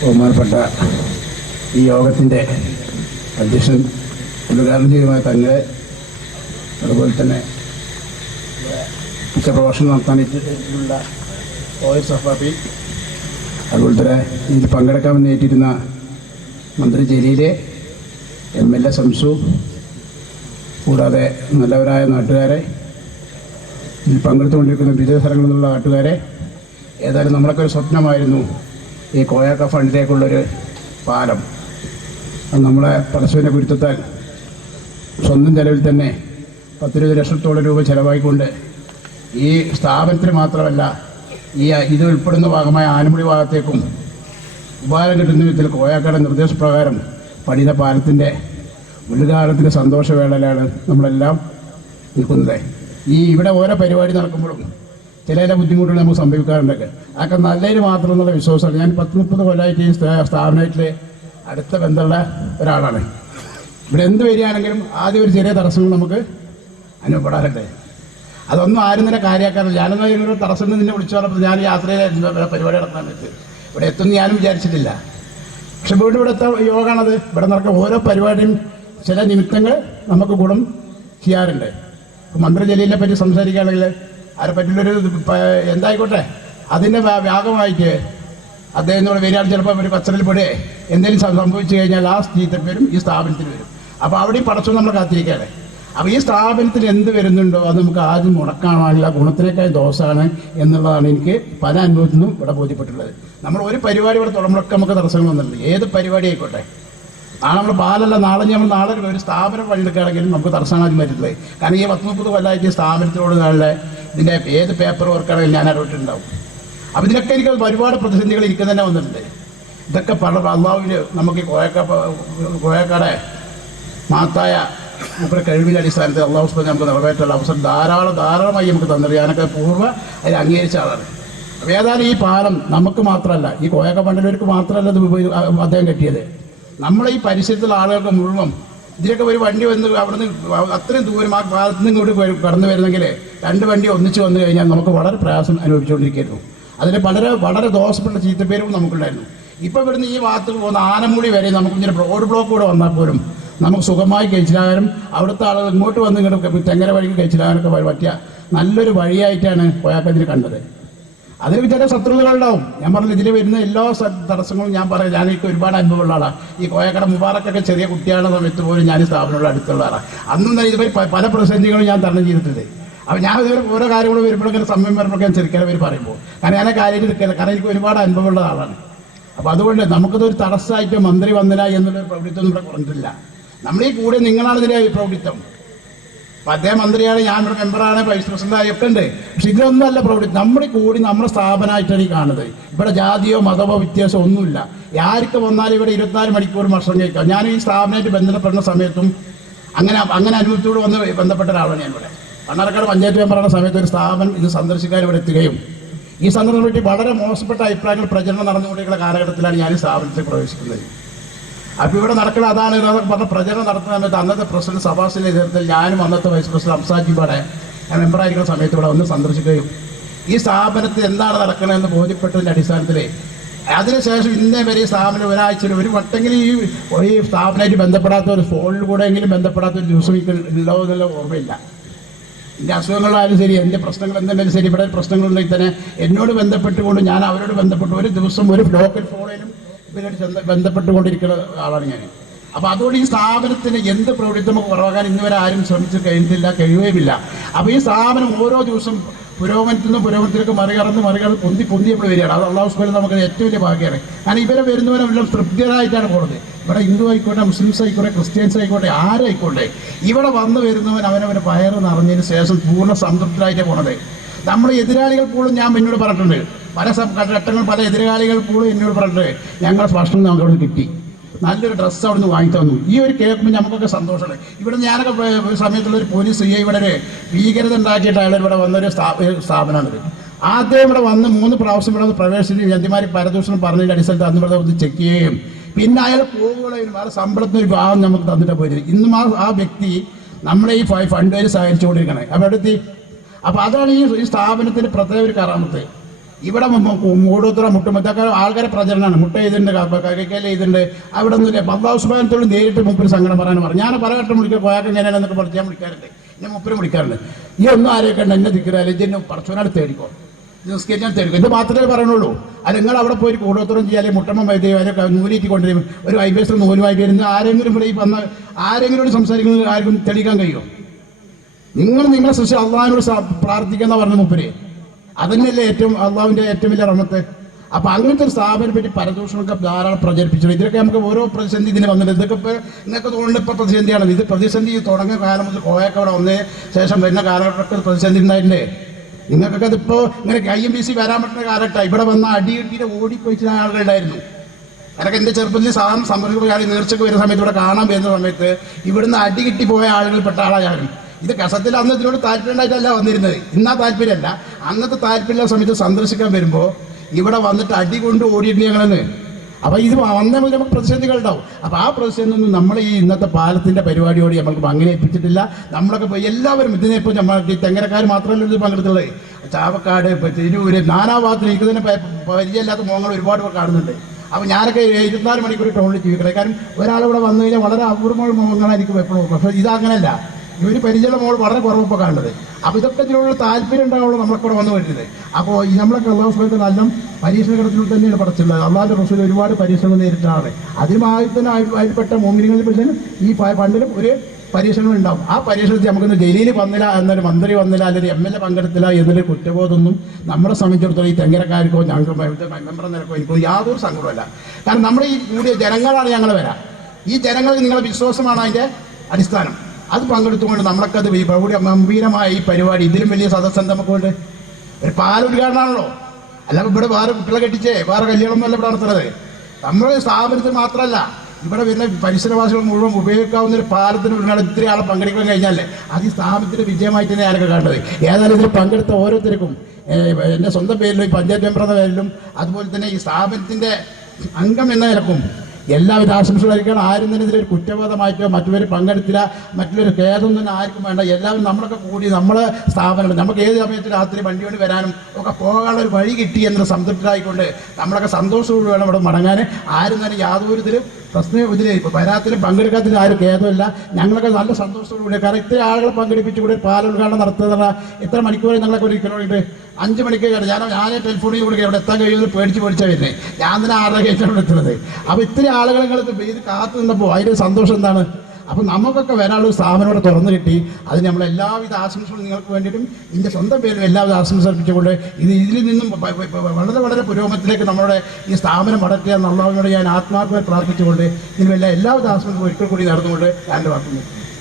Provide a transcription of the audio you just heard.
ബഹുമാനപ്പെട്ട ഈ യോഗത്തിൻ്റെ അധ്യക്ഷൻ ഉദ്ഘാടനം ചെയ്യുമായ തങ്ങളെ, അതുപോലെ തന്നെ ഉച്ചപ്രഭാഷണം നടത്താനുള്ള OS സഫാഫി, അതുപോലെ തന്നെ ഇതിൽ പങ്കെടുക്കാമെന്ന് ഏറ്റിരുന്ന മന്ത്രി ജലീലെ, MLA ശംസു, കൂടാതെ നല്ലവരായ നാട്ടുകാരെ, ഇതിൽ പങ്കെടുത്തുകൊണ്ടിരിക്കുന്ന വിവിധ സ്ഥലങ്ങളിൽ നിന്നുള്ള നാട്ടുകാരെ, ഏതായാലും നമ്മളൊക്കെ ഒരു സ്വപ്നമായിരുന്നു ഈ കോയാക്ക ഫണ്ടിലേക്കുള്ളൊരു പാലം. അത് നമ്മളെ പരസ്പര ഗുരുത്വത്താൽ സ്വന്തം ചെലവിൽ തന്നെ 10-20 ലക്ഷത്തോളം രൂപ ചിലവായിക്കൊണ്ട് ഈ സ്ഥാപനത്തിന് മാത്രമല്ല ഇത് ഉൾപ്പെടുന്ന ഭാഗമായ ആനമുടി ഭാഗത്തേക്കും ഉപകാരം കിട്ടുന്ന വിധത്തിൽ കോയാക്കയുടെ നിർദ്ദേശപ്രകാരം പണിത പാലത്തിൻ്റെ ഉദ്ഘാടനത്തിൻ്റെ സന്തോഷവേളയിലാണ് നമ്മളെല്ലാം നിൽക്കുന്നത്. ഇവിടെ ഓരോ പരിപാടി നടക്കുമ്പോഴും ചില ബുദ്ധിമുട്ടുകൾ നമുക്ക് സംഭവിക്കാറുണ്ടൊക്കെ. അതൊക്കെ നല്ലതിന് മാത്രം എന്നുള്ള വിശ്വാസമാണ്. ഞാൻ 10-30 കൊല്ലമായിട്ട് ഈ സ്ഥാപനത്തിൽ അടുത്ത ബന്ധമുള്ള ഒരാളാണ്. ഇവിടെ എന്ത് വരികയാണെങ്കിലും ആദ്യം ഒരു ചെറിയ തടസ്സങ്ങൾ നമുക്ക് അനുഭവപ്പെടാറുണ്ട്. അതൊന്നും ആരും തന്നെ കാര്യമാക്കാറില്ല. ഞാനൊന്നും ഇങ്ങനെ തടസ്സം നിന്നെ വിളിച്ചോളപ്പോൾ ഞാൻ യാത്രയിൽ പരിപാടി നടത്താൻ പറ്റും ഇവിടെ എത്തുമെന്ന് ഞാനും വിചാരിച്ചിട്ടില്ല. പക്ഷെ ഇവിടുത്തെ യോഗമാണത്. ഇവിടെ നടക്കുന്ന ഓരോ പരിപാടിയും ചില നിമിത്തങ്ങൾ നമുക്ക് ഗുണം ചെയ്യാറുണ്ട്. മന്ത്രി ജലീലിനെ പറ്റി സംസാരിക്കുകയാണെങ്കിൽ ആരെ പറ്റിയുള്ളൊരു എന്തായിക്കോട്ടെ അതിൻ്റെ ഭാഗമായിട്ട് അദ്ദേഹത്തിനോട് വരികയാണ്. ചിലപ്പോൾ ഒരു കച്ചറിൽ പെടുകയെ എന്തെങ്കിലും സംഭവിച്ചു കഴിഞ്ഞാൽ ആ ചീത്തപ്പേരും ഈ സ്ഥാപനത്തിൽ വരും. അപ്പോൾ അവിടെയും പടച്ചു നമ്മൾ കാത്തിരിക്കുകയാണ്. അപ്പോൾ ഈ സ്ഥാപനത്തിൽ എന്ത് വരുന്നുണ്ടോ അത് നമുക്ക് ആദ്യം മുടക്കാനുള്ള ഗുണത്തിനേക്കാൾ ദോഷമാണ് എന്നുള്ളതാണ് എനിക്ക് പല അനുഭവത്തിൽ നിന്നും ഇവിടെ ബോധ്യപ്പെട്ടുള്ളത്. നമ്മൾ ഒരു പരിപാടി ഇവിടെ തുടങ്ങുമ്പോഴൊക്കെ നമുക്ക് തടസ്സങ്ങൾ വന്നിട്ടുണ്ട്. ഏത് പരിപാടി ആയിക്കോട്ടെ. നാളെ നമ്മൾ പാലല്ല, നാളെ ഒരു സ്ഥാപനം പണിയെടുക്കുകയാണെങ്കിലും നമുക്ക് തടസ്സമാണ് ആദ്യം വരുന്നത്. കാരണം ഈ 10-30 കൊല്ലമായിട്ട് ഈ സ്ഥാപനത്തിനോട് നല്ല ഇതിൻ്റെ ഏത് പേപ്പർ വർക്കാണെങ്കിലും ഞാൻ ഇടപെട്ടിട്ടുണ്ടാവും. അപ്പോൾ ഇതിനൊക്കെ എനിക്ക് ഒരുപാട് പ്രതിസന്ധികൾ എനിക്ക് തന്നെ വന്നിട്ടുണ്ട്. ഇതൊക്കെ അള്ളാഹുവിന് നമുക്ക് കോയക്കാടെ മാത്തായ നമ്മുടെ കഴിവിൻ്റെ അടിസ്ഥാനത്തിൽ അള്ളാഹു സുബ്ഹാനഹു നമുക്ക് നിറവേറ്റുള്ള അവസരം ധാരാളമായി നമുക്ക് തന്നത്. ഞാനൊക്കെ അതിൽ അംഗീകരിച്ച ആളാണ്. അപ്പോൾ ഏതായാലും ഈ പാലം നമുക്ക് മാത്രമല്ല, ഈ കോയക്ക പണ്ടിലവർക്ക് മാത്രമല്ല ഇത് അദ്ദേഹം കെട്ടിയത്. നമ്മളെ ഈ പരിസരത്തുള്ള ആളുകൾക്ക് മുഴുവൻ ഇതിലൊക്കെ ഒരു വണ്ടി വന്ന് അവിടുന്ന് അത്രയും ദൂരം ആ പാലത്തിൽ നിന്ന് ഇങ്ങോട്ട് കടന്നു വരുന്നെങ്കിൽ 2 വണ്ടി ഒന്നിച്ച് വന്നു കഴിഞ്ഞാൽ നമുക്ക് വളരെ പ്രയാസം അനുഭവിച്ചുകൊണ്ടിരിക്കുന്നു. അതിന് വളരെ ദോഷപ്പെട്ട ചീത്തപ്പേരും നമുക്കുണ്ടായിരുന്നു. ഇപ്പോൾ ഇവിടുന്ന് ഈ ഭാഗത്ത് പോകുന്ന ആനമുടി വരെ നമുക്ക് ഇങ്ങനെ റോഡ് ബ്ലോക്ക് കൂടെ വന്നാൽ പോലും നമുക്ക് സുഖമായി കഴിച്ചിലാകാനും അവിടുത്തെ ആളുകൾ ഇങ്ങോട്ട് വന്ന് ഇങ്ങോട്ട് തെങ്ങര വഴിക്ക് കഴിച്ചിലാകാനൊക്കെ പറ്റിയ നല്ലൊരു വഴിയായിട്ടാണ് കോയാക്കതിന് കണ്ടത്. അതിന് ചില ശത്രുതകളുണ്ടാവും. ഞാൻ പറഞ്ഞു ഇതിൽ വരുന്ന എല്ലാ തടസ്സങ്ങളും ഞാൻ പറയാം. ഞാൻ എനിക്ക് ഒരുപാട് അനുഭവമുള്ള ആളാണ്. ഈ കോയക്കട മുബാറക്കൊക്കെ ചെറിയ കുട്ടികളുടെ സമയത്ത് പോലും ഞാൻ ഈ സ്ഥാപനങ്ങളുടെ അടുത്തുള്ള ആളാണ്. അന്നും തന്നെ ഇതുവരെ പല പ്രതിസന്ധികളും ഞാൻ തരണം ചെയ്തിട്ടുണ്ട്. അപ്പോൾ ഞാൻ ഇതുവരെ ഓരോ കാര്യങ്ങളും വരുമ്പോഴൊക്കെ സമയം വരുമ്പോഴൊക്കെ ഞാൻ ചെറുക്കനെ പേര് പറയുമ്പോൾ കാരണം ഞാൻ കാര്യമായിട്ട് എടുക്കില്ല. കാരണം എനിക്ക് ഒരുപാട് അനുഭവമുള്ള ആളാണ്. അപ്പോൾ അതുകൊണ്ട് നമുക്കിതൊരു തടസ്സമായിട്ട് മന്ത്രി വന്നില്ല എന്നുള്ളൊരു പ്രവൃത്തിയൊന്നും ഇവിടെ കുറഞ്ഞിട്ടില്ല. നമ്മൾ ഈ കൂടെ നിങ്ങളാണ് ഇതിൻ്റെ പ്രവൃത്തിത്വം. അപ്പം അദ്ദേഹം മന്ത്രിയാണ്, ഞാൻ ഇവിടെ മെമ്പറാണ്, വൈസ് പ്രസിഡന്റായി ഒക്കെ ഉണ്ട്. പക്ഷെ ഇതിലൊന്നുമല്ല പ്രവൃത്തി. നമ്മൾ കൂടി നമ്മുടെ സ്ഥാപനമായിട്ടാണ് ഈ കാണുന്നത്. ഇവിടെ ജാതിയോ മതമോ വ്യത്യാസം ഒന്നുമില്ല. ആർക്ക് വന്നാലും ഇവിടെ 24 മണിക്കൂർ ഭക്ഷണം കഴിക്കാം. ഞാൻ ഈ സ്ഥാപനമായിട്ട് ബന്ധപ്പെടുന്ന സമയത്തും അങ്ങനെ അനുഭവത്തോട് ബന്ധപ്പെട്ട ഒരാളാണ് ഞാൻ ഇവിടെ. മണ്ണാർക്കാട് പഞ്ചായത്ത് മെമ്പറുടെ സമയത്ത് ഒരു സ്ഥാപനം ഇത് സന്ദർശിക്കാൻ ഇവിടെ എത്തുകയും ഈ സന്ദർഭത്തെ പറ്റി വളരെ മോശപ്പെട്ട അഭിപ്രായങ്ങൾ പ്രചരണം നടന്നുകൊണ്ടിരിക്കുന്ന കാലഘട്ടത്തിലാണ് ഞാൻ ഈ സ്ഥാപനത്തിൽ പ്രവേശിക്കുന്നത്. അപ്പോൾ ഇവിടെ നടക്കുന്ന അതാണ് പറഞ്ഞ പ്രചരണം നടത്തുന്ന സമയത്ത് അന്നത്തെ പ്രസിഡന്റ് സഭാസിന്റെ നേതൃത്വത്തിൽ ഞാനും അന്നത്തെ വൈസ് പ്രസിഡന്റ് അംസാജിയുടെ ഞാൻ മെമ്പറായിരിക്കുന്ന സമയത്ത് ഇവിടെ ഒന്ന് സന്ദർശിക്കുകയും ഈ സ്ഥാപനത്തിൽ എന്താണ് നടക്കണമെന്ന് ബോധ്യപ്പെട്ടതിൻ്റെ അടിസ്ഥാനത്തിൽ അതിനുശേഷം ഇന്നേ വരെ ഈ സ്ഥാപനം ഒരാഴ്ചയിൽ ഒരു വട്ടെങ്കിലും ഈ സ്ഥാപനമായിട്ട് ബന്ധപ്പെടാത്ത ഒരു ഫോണിൽ കൂടെ എങ്കിലും ബന്ധപ്പെടാത്ത ഒരു ദിവസം ഉണ്ടോ എന്നുള്ള ഓർമ്മയില്ല. എൻ്റെ അസുഖങ്ങളായാലും ശരി, എൻ്റെ പ്രശ്നങ്ങൾ എന്തെങ്കിലും ശരി, ഇവിടെ പ്രശ്നങ്ങളുണ്ടെങ്കിൽ തന്നെ എന്നോട് ബന്ധപ്പെട്ടുകൊണ്ട് ഞാൻ അവരോട് ബന്ധപ്പെട്ട് ഒരു ദിവസം ഒരു ലോക്കൽ ഫോണിലും ഇവരോട് ബന്ധപ്പെട്ടുകൊണ്ടിരിക്കുന്ന ആളാണ് ഞാൻ. അപ്പോൾ അതുകൊണ്ട് ഈ സ്ഥാപനത്തിന് എന്ത് പ്രവൃത്തി നമുക്ക് കുറവാക്കാൻ ഇന്നുവരെ ആരും ശ്രമിച്ച് കഴിഞ്ഞിട്ടില്ല, കഴിയുകയുമില്ല. അപ്പോൾ ഈ സ്ഥാപനം ഓരോ ദിവസം പുരോഗമനത്തിലേക്ക് മറികടന്ന് പൊന്തി നമ്മൾ വരികയാണ്. അത് അള്ളാഹു സുബ്ഹാനഹു നമുക്ക് ഏറ്റവും വലിയ ഭാഗ്യമാണ്. കാരണം ഇവരെ വരുന്നവരെല്ലാം തൃപ്തികരായിട്ടാണ് പോകുന്നത്. ഇവിടെ ഹിന്ദു ആയിക്കോട്ടെ, മുസ്ലിംസ് ആയിക്കോട്ടെ, ക്രിസ്ത്യൻസ് ആയിക്കോട്ടെ, ആരായിക്കോട്ടെ, ഇവിടെ വരുന്നവൻ അവനവൻ്റെ വയറ് നിറഞ്ഞതിന് ശേഷം പൂർണ്ണ സംതൃപ്തരായിട്ടാണ് പോണത്. നമ്മുടെ എതിരാളികൾ പോലും ഞാൻ എന്നോട് പറഞ്ഞിട്ടുണ്ട്, പല ഘട്ടങ്ങൾ പല എതിരാളികൾ പോലും എന്നോട് പറഞ്ഞിട്ടുണ്ട്, ഞങ്ങളുടെ ഭക്ഷണം നമുക്ക് അവിടെ കിട്ടി, നല്ലൊരു ഡ്രസ്സ് അവിടെ നിന്ന് വാങ്ങി തന്നു. ഈ ഒരു കേൾക്കുമ്പോൾ നമുക്കൊക്കെ സന്തോഷമാണ്. ഇവിടെ ഞാനൊക്കെ ഒരു സമയത്തുള്ളൊരു പോലീസ് ഇവിടെ ഒരു ഭീകരത ഉണ്ടാക്കിയിട്ട് അയാൾ ഇവിടെ വന്നൊരു സ്ഥാപനമാണിത്. ആദ്യം ഇവിടെ വന്ന് 3 പ്രാവശ്യം ഇവിടെ വന്ന് പ്രവേശിച്ച് ജന്തിമാരി പരദൂഷണം പറഞ്ഞതിൻ്റെ അടിസ്ഥാനത്തിൽ അന്ന് ഇവിടെ ഒന്ന് ചെക്ക് ചെയ്യുകയും പിന്നെ അയാൾ പോകുകയും ആ ശമ്പളത്തിന് ഒരു ഭാഗം നമുക്ക് തന്നിട്ട് പോയത്. ഇന്നും ആ വ്യക്തി നമ്മളെ ഈ ഫണ്ട് വരെ സഹകരിച്ചുകൊണ്ടിരിക്കണേ. അപ്പോൾ അടുത്ത് അപ്പോൾ അതാണ് ഈ സ്ഥാപനത്തിൻ്റെ പ്രത്യേക ഒരു കറാമത്ത്. ഇവിടെ മൂടൂത്ര മുട്ടും ഇതൊക്കെ ആൾക്കാരെ പ്രചരണമാണ്. മുട്ട ചെയ്തിട്ടുണ്ട്, കൈക്കൽ ചെയ്തിട്ടുണ്ട്. അവിടെ ഒന്നുമില്ല. അള്ളാഹു സുബ്ഹാനഹു നേരിട്ട് മുപ്പിന് സങ്കടം പറയാൻ പറഞ്ഞു. ഞാൻ പലവട്ടം വിളിക്കുക, കോയാക്കം എങ്ങനെയാണെന്നൊക്കെ പഠിച്ച് ഞാൻ വിളിക്കാറുണ്ട്, ഞാൻ മുപ്പിനെ വിളിക്കാറുണ്ട്. ഈ ഒന്നും ആരെയൊക്കെ എന്നെ ദിക്റാല് ഇജ്ജെന്നെ പറച്ചോനാട് തേടിക്കോ, നിസ്കരിച്ചാൽ തേടിക്കോ, ഇത് മാത്രമേ പറയുന്നുള്ളൂ. അത് നിങ്ങൾ അവിടെ പോയി കൂടോത്രം ചെയ്യാൻ മുട്ടമ്മ വൈദ്യം അതിനൊക്കെ നൂലിറ്റി കൊണ്ടുവരും, ഒരു വൈബേഴ്സ് നൂലുമായി വരുന്ന ആരെങ്കിലും ഇവിടെ ഈ വന്ന ആരെങ്കിലും സംസാരിക്കുന്നത് ആർക്കും തെളിയിക്കാൻ കഴിയുമോ? നിങ്ങളെ സൃഷ്ടി അള്ളാഹിനോട് പ്രാർത്ഥിക്കുന്ന പറഞ്ഞ മുപ്പര്, അതന്നെയല്ലേ ഏറ്റവും അള്ളാഹുവിൻ്റെ ഏറ്റവും വലിയ റഹ്മത്ത്. അപ്പോൾ അങ്ങനത്തെ ഒരു സ്ഥാപനം പറ്റി പരദൂഷണമൊക്കെ ധാരാളം പ്രചരിപ്പിച്ചു. ഇതിലൊക്കെ നമുക്ക് ഓരോ പ്രതിസന്ധി ഇതിന് വന്നിട്ട് ഇതൊക്കെ ഇപ്പോൾ നിങ്ങൾക്ക് തോന്നുന്നത് ഇപ്പോൾ പ്രതിസന്ധിയാണ്. ഇത് പ്രതിസന്ധി തുടങ്ങിയ കാലം മുതൽ കോയൊക്കെ അവിടെ വന്നതിന് ശേഷം വരുന്ന കാലഘട്ടത്തിൽ പ്രതിസന്ധി ഉണ്ടായിട്ടുണ്ട്. നിങ്ങൾക്കൊക്കെ അതിപ്പോൾ ഇങ്ങനെ IMBC വരാൻ പറ്റുന്ന കാലഘട്ടമാണ്. ഇവിടെ വന്ന അടി കിട്ടിയിട്ട് ഓടിപ്പോയി ചില ആളുകളുണ്ടായിരുന്നു. അതൊക്കെ എൻ്റെ ചെറുപ്പത്തിൽ സാധാരണ സംരംഭകാരി നേർച്ചയ്ക്ക് വരുന്ന സമയത്ത് ഇവിടെ കാണാൻ വരുന്ന സമയത്ത് ഇവിടുന്ന് അടി കിട്ടിപ്പോയ ആളുകൾപ്പെട്ട ആളായാലും ഇത് കസത്തിൽ അന്ന് ഇതിനോട് താല്പര്യം ഉണ്ടായിട്ടല്ല വന്നിരുന്നത്. ഇന്നാ താല്പര്യമല്ല, അന്നത്തെ താല്പര്യമുള്ള സമയത്ത് സന്ദർശിക്കാൻ വരുമ്പോൾ ഇവിടെ വന്നിട്ട് അടി കൊണ്ട് ഓടിയിട്ടുണ്ട് ഞങ്ങളെന്ന്. അപ്പോൾ ഇത് വന്ന മുതൽ നമുക്ക് പ്രതിസന്ധികൾ ഉണ്ടാവും. അപ്പോൾ ആ പ്രതിസന്ധിയൊന്നും നമ്മൾ ഈ ഇന്നത്തെ പാലത്തിൻ്റെ പരിപാടിയോട് നമ്മൾക്ക് അങ്ങനെ ഏൽപ്പിച്ചിട്ടില്ല. നമ്മളൊക്കെ പോയി എല്ലാവരും ഇതിനിപ്പോൾ നമ്മൾ തെങ്ങരക്കാർ മാത്രമല്ല ഇത് പങ്കെടുത്തുള്ളത്. ചാവക്കാട്, തിരൂര്, നാനാഭാഗത്ത് എനിക്ക് തന്നെ പരിചയമില്ലാത്ത മോഹങ്ങൾ ഒരുപാട് കാണുന്നുണ്ട്. അപ്പോൾ ഞാനൊക്കെ 24 മണിക്കൂർ ടൗണിൽ ജീവിക്കുന്നത്. കാരണം ഒരാളിവിടെ വന്നു കഴിഞ്ഞാൽ വളരെ അപൂർവമായ മോഹങ്ങളായിരിക്കും എപ്പോഴും. പക്ഷേ ഇതങ്ങനെയല്ല, ഇവർ പരിചയമുള്ള മോൾ വളരെ കുറവപ്പോൾ കാണുന്നത്. അപ്പോൾ ഇതൊക്കെ ഇതിനുള്ള താല്പര്യം ഉണ്ടാവുള്ളൂ നമ്മളൊക്കെ ഇവിടെ വന്നു വരുന്നത്. അപ്പോൾ ഈ നമ്മളൊക്കെ അള്ളാഹു സുബ്ഹാനഹു നല്ല പരീക്ഷണഘട്ടത്തിൽ തന്നെയാണ് പഠിച്ചുള്ളത്. അള്ളാഹിൻ്റെ റസൂൽ ഒരുപാട് പരീക്ഷണങ്ങൾ നേരിട്ടാണ്. അതിനുമായി തന്നെ അതിൽപ്പെട്ട മോമിനികളിൽ പെട്ട് ഈ പണ്ടിലും ഒരു പരീക്ഷണം ഉണ്ടാവും. ആ പരീക്ഷണത്തിൽ നമുക്കൊന്ന് ജയിലിൽ വന്നില്ല എന്നൊരു മന്ത്രി വന്നില്ല, അല്ലെങ്കിൽ MLA പങ്കെടുത്തില്ല എന്നൊരു കുറ്റബോധമൊന്നും നമ്മളെ സംബന്ധിച്ചിടത്തോളം ഈ തെങ്ങരക്കാർക്കോ ഞങ്ങൾക്ക് മെമ്പർ നിരക്കോ എനിക്കോ യാതൊരു സങ്കടമല്ല. കാരണം നമ്മുടെ ഈ കൂടിയ ജനങ്ങളാണ് ഞങ്ങൾ വരാം. ഈ ജനങ്ങൾക്ക് നിങ്ങളുടെ വിശ്വാസമാണ് അതിൻ്റെ അടിസ്ഥാനം. അത് പങ്കെടുത്തുകൊണ്ട് നമ്മളൊക്കെ അത് ഗംഭീരമായ ഈ പരിപാടി, ഇതിലും വലിയ സദസ്സം നമുക്കുണ്ട്. ഒരു പാലുദ്ഘാടനമാണല്ലോ, അല്ല ഇവിടെ വേറെ കുട്ടികളെ കെട്ടിച്ചേ വേറെ കല്യാണമൊന്നുമല്ല ഇവിടെ നടത്തുന്നത്. നമ്മുടെ സ്ഥാപനത്തിൽ മാത്രമല്ല, ഇവിടെ വരുന്ന പരിസരവാസികൾ മുഴുവൻ ഉപയോഗിക്കാവുന്ന ഒരു പാലത്തിന് ഉൾക്കാട് ഇത്രയും ആളെ പങ്കെടുക്കാൻ കഴിഞ്ഞാലേ അത് ഈ സ്ഥാപനത്തിൻ്റെ വിജയമായിട്ട് തന്നെ ഞാനൊക്കെ കാണുന്നത്. ഏതായാലും ഇതിൽ പങ്കെടുത്ത ഓരോരുത്തർക്കും എൻ്റെ സ്വന്തം പേരിലും ഈ പഞ്ചായത്ത് മെമ്പറുടെ പേരിലും അതുപോലെ തന്നെ ഈ സ്ഥാപനത്തിൻ്റെ അംഗം എന്ന നിലക്കും എല്ലാവിധ ആശംസകളായിരിക്കണം. ആരും തന്നെ ഇതിലൊരു കുറ്റബോധമായിട്ടോ മറ്റുള്ളവർ പങ്കെടുത്തില്ല, മറ്റുള്ളൊരു ഖേദമൊന്നും തന്നെ ആർക്കും വേണ്ട. എല്ലാവരും നമ്മളൊക്കെ കൂടി നമ്മളെ സ്ഥാപനങ്ങൾ നമുക്ക് ഏത് സമയത്ത് രാത്രി വണ്ടി കൊണ്ട് വരാനും ഒക്കെ പോകാനുള്ള ഒരു വഴി കിട്ടി എന്നൊരു സംതൃപ്തരായിക്കൊണ്ട് നമ്മളൊക്കെ സന്തോഷത്തോട് വേണം ഇവിടെ മടങ്ങാൻ. ആരും തന്നെ യാതൊരു ഇതിലും പ്രശ്നം ഇതിൽ വരാത്തിലും പങ്കെടുക്കാത്തിലും ആരും ഖേദമില്ല. ഞങ്ങളൊക്കെ നല്ല സന്തോഷത്തോടു കൂടി, കാരണം ഇത്ര ആളുകളെ പങ്കെടുപ്പിച്ചുകൂടി പാലുദ്ഘാടനം നടത്തുക. എത്ര മണിക്കൂർ ഞങ്ങളൊക്കെ ഒരു കിലോമീറ്റർ 5 മണിക്ക് ഞാൻ ടെലിഫോണിൽ കൂടി ഇവിടെ എത്താൻ കഴിയുമെന്ന് പേടിച്ചാൽ വരുന്നത്. ഞാൻ തന്നെ 6:30 കഴിഞ്ഞാണ് എത്തുന്നത്. അപ്പോൾ ഇത്രയും ആളുകൾ നിങ്ങൾ ഇത് കാത്തു നിന്നപ്പോൾ അതിൻ്റെ സന്തോഷം എന്താണ്? അപ്പോൾ നമുക്കൊക്കെ വരാനുള്ള സ്ഥാപനം ഇവിടെ തുറന്നു കിട്ടി. അതിന് നമ്മൾ എല്ലാവിധ ആശംസകളും നിങ്ങൾക്ക് വേണ്ടിയിട്ടും എൻ്റെ സ്വന്തം പേരിലും എല്ലാവിധ ആശംസ അർപ്പിച്ചുകൊണ്ട് ഇതിൽ നിന്നും വളരെ വളരെ പുരോഗമനത്തിലേക്ക് നമ്മുടെ ഈ സ്ഥാപനം വളർത്തുക എന്നുള്ളതിനോട് ഞാൻ ആത്മാർത്ഥമായി പ്രാർത്ഥിച്ചുകൊണ്ട് ഇതിനുമെല്ലാം എല്ലാവിധ ആശംസകളും ഒരിക്കൽ കൂടി നടന്നുകൊണ്ട് ഞാൻ വാക്കുന്നു.